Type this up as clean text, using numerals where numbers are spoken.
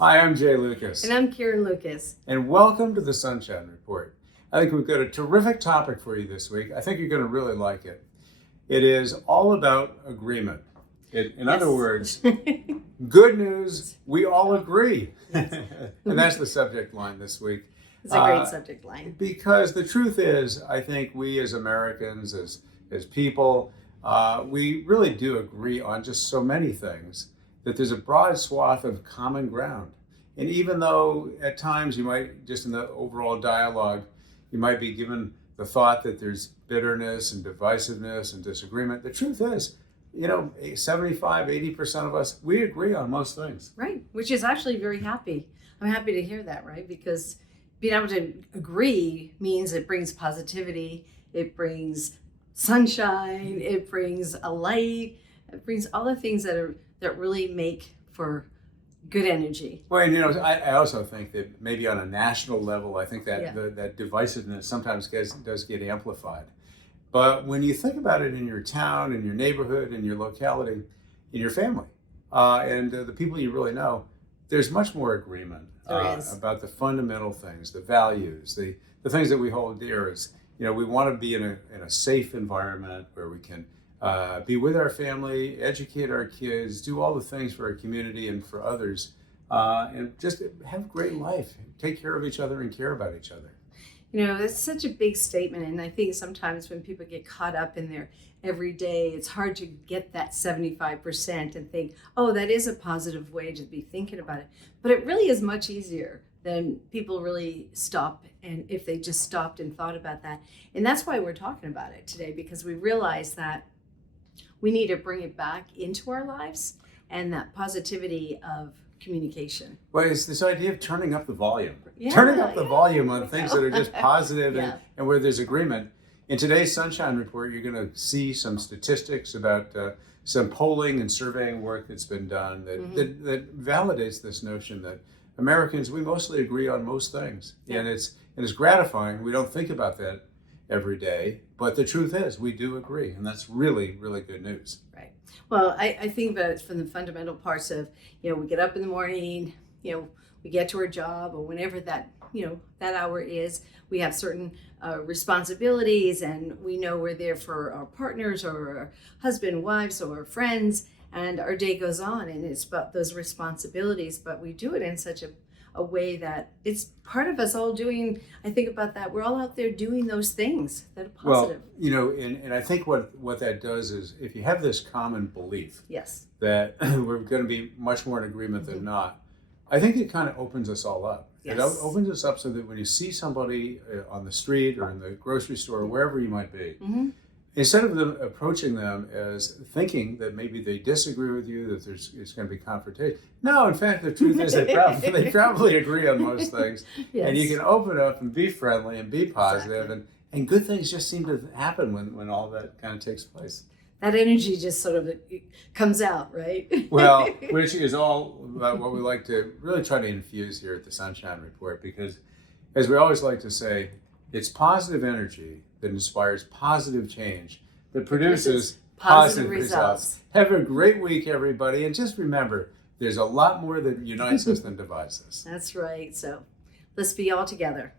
Hi, I'm Jay Lucas. And I'm Karen Lucas. And welcome to the Sunshine Report. I think we've got a terrific topic for you this week. I think you're going to really like it. It is all about agreement. In other words, good news, we all agree. Yes. And that's the subject line this week. It's a great subject line. Because the truth is, I think we as Americans, as people, we really do agree on just so many things that there's a broad swath of common ground. And even though at times you might, just in the overall dialogue, you might be given the thought that there's bitterness and divisiveness and disagreement, the truth is, 75, 80% of us, we agree on most things. Right, which is actually very happy. I'm happy to hear that, right? Because being able to agree means it brings positivity, it brings sunshine, it brings a light, it brings all the things that really make for good energy. Well, and I also think that maybe on a national level, I think that that divisiveness sometimes does get amplified. But when you think about it in your town, in your neighborhood, in your locality, in your family, and the people you really know, there's much more agreement about the fundamental things, the values, the things that we hold dear. Is we want to be in a safe environment where we can be with our family, educate our kids, do all the things for our community and for others, and just have a great life, take care of each other and care about each other. That's such a big statement, and I think sometimes when people get caught up in their everyday, it's hard to get that 75% and think, oh, that is a positive way to be thinking about it. But it really is much easier than people really stop, and if they just stopped and thought about that. And that's why we're talking about it today, because we realize that we need to bring it back into our lives and that positivity of communication. Well, it's this idea of turning up the volume. Turning up the volume on things that are just positive and where there's agreement. In today's Sunshine Report, you're going to see some statistics about some polling and surveying work that's been done that validates this notion that Americans, we mostly agree on most things. Yeah. And it's gratifying. We don't think about that every day, but the truth is we do agree, and that's really, really good news. Right. Well, I think that it's from the fundamental parts of, we get up in the morning, we get to our job, or whenever that hour is, we have certain responsibilities, and we know we're there for our partners or our husband, wives, or friends, and our day goes on, and it's about those responsibilities, but we do it in such a way that it's part of us all doing. I think about that. We're all out there doing those things that are positive. Well, and I think what that does is if you have this common belief that we're going to be much more in agreement than not, I think it kind of opens us all up. Yes. It opens us up so that when you see somebody on the street or in the grocery store or wherever you might be, instead of them approaching them as thinking that maybe they disagree with you, that it's going to be confrontation. No, in fact, the truth is they probably agree on most things. Yes. And you can open up and be friendly and be positive, and good things just seem to happen when all that kind of takes place. That energy just sort of comes out, right? Well, which is all about what we like to really try to infuse here at the Sunshine Report, because as we always like to say, it's positive energy that inspires positive change, that produces positive results. Have a great week, everybody. And just remember, there's a lot more that unites us than divides us. That's right. So let's be all together.